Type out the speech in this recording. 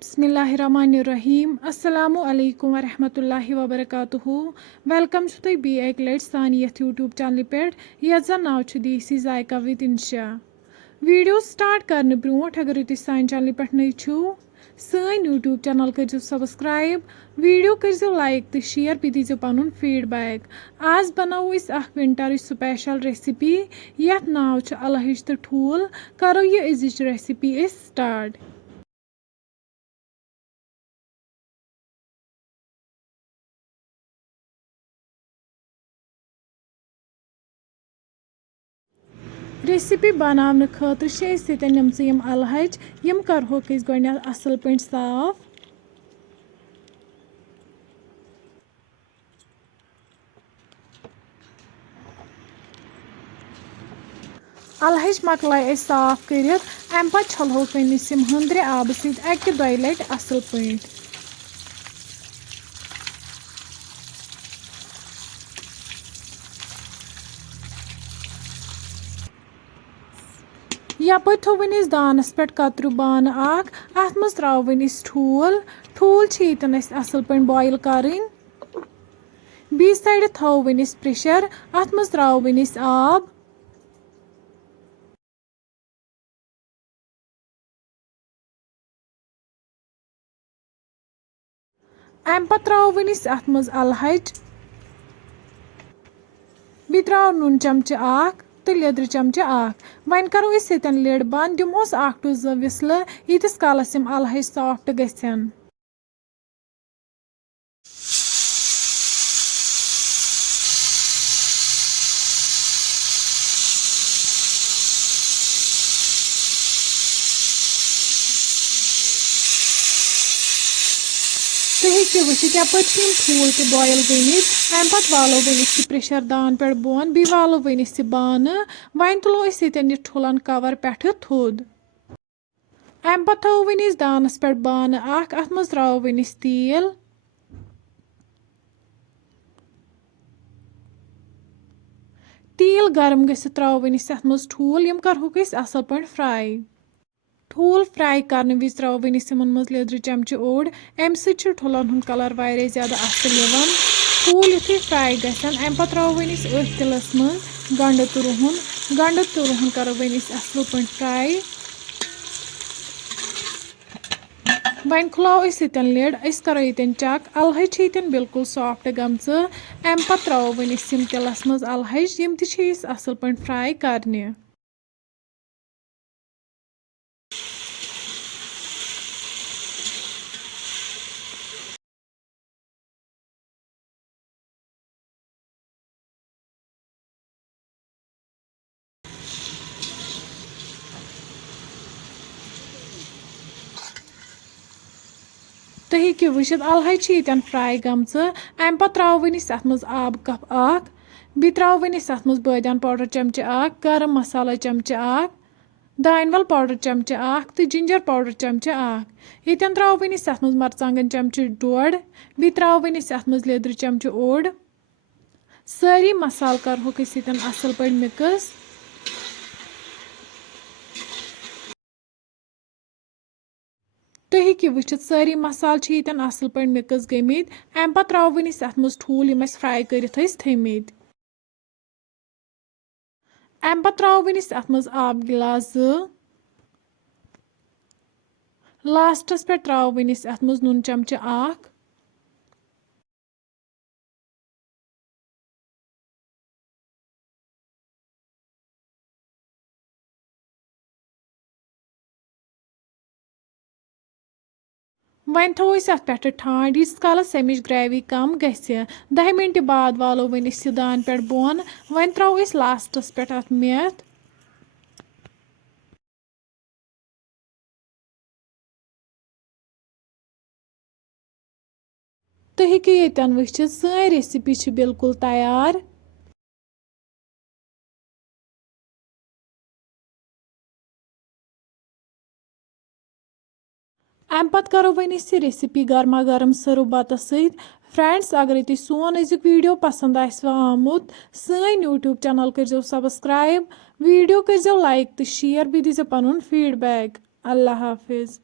बिस्मिल्लाहिर्रहमानिर्रहीम अस्सलामु अलैकुम वरहमतुल्लाहि वबरकातुहू वेलकम तुम बी एक लट सान यथ यूट्यूब चैनल पे यथ जन नाव देसी जायका विद इंशा वीडियो स्टार्ट करने ब्रोट अगर तुम सान चैनल पे नई छो सान यूट्यूब चैनल कर सब्सक्राइब वीडियो कर लाइक तो शेयर बी दीजो पन फीडबैक आज बनाओ विंटर स्पेशल रेसिपी यथ नाव अलहज तो ठूल करो ये अजिच रेसिपी स्टार्ट। रेसिपी बनाने खतर नम अलहज यम करहोक गो असल पे साफ अलहज मकलाय साफ कर अम पे छलहोक यम हंद्रे आब सक दो लट असल पे यप थो दानस पे कतरु बान अत मज त्रो ठूल ठूल असल पे बॉयल कर बी साइड थो प्रेशर अत मज त्रो आब अम पे त्रो अत मज अलहज बी त्रो नून चमचह तो लेदर चमचह वन करो लिड बंद दिमोस टू जो विसल यीतिस कालस यम अलहज सॉफ्ट गसन। तुम हेको वचित यप ठूल तो बॉयल गमित अम पे वालो वन प्रेशर दान पे बोन बी वालो वन बान वन तुलो ये ठूलन कवर पे थोद अम पे थो दानस पे बान अत मज त्रो तेल तेल गर्म गसित त्रो अत मज ठूल यम करहोक असल पे फ्राई ठूल फ्राई करने विज त्रो मज लेदर चमच ओड अम ठूलन हूं कलर वारिया ज्यादा असल ठूल युथे फ्राई गसन अम पे त्रो अथ तिलस मज गंड तो रुहन करो असल पे फ्राई वन खुलाओ लिड करो ये चक अलहज बिल्कुल सॉफ्ट गमच अम पे त्रो तिलस मज अलहज यम असल पे फ्राई करने। तुम हेको वुचित अलहज फ्राई गमच अम पे त्रो अत मज आब कप बी त्रो अत मज बादान पाउडर चमचह गरम मसाला चमचह दानवल पाउडर चमचह तो जिंजर पाउडर चमचह ये त्रो अत मज मरचांगन चमच डोड़ बी त्रो अत मज लेदर चमच ओड़ सारी मसाल करहोक असल पे मिक्स तुम हेको वुचित सारी मसाल असल पे मिक्स गमित अम पे त्रो अत मज ठूल यम फ्राई कर थमित अम पे त्रो अत मज आब गिलास लास्टस पे त्रो अत मज नून चमचह वन थो अत पे ठांड यीस कालस अमिच ग्रेवी कम गि 10 मिनट बाद वालो वन दान पे बोन वन त्रो लास्टस पे अत मेथ तुम हेको ये वुचित सन रेसिपी बिल्कुल तैयार। अम पे करो रेसिपी गर्मा गर्म सर्व बतस फ्रेंड्स अगर तुम सोन अजुक वीडियो पसंद आमुत सन यूट्यूब चैनल कर सब्सक्राइब वीडियो कर लाइक तो शेयर भी दीजिए पन फीडबैक। अल्लाह हाफिज।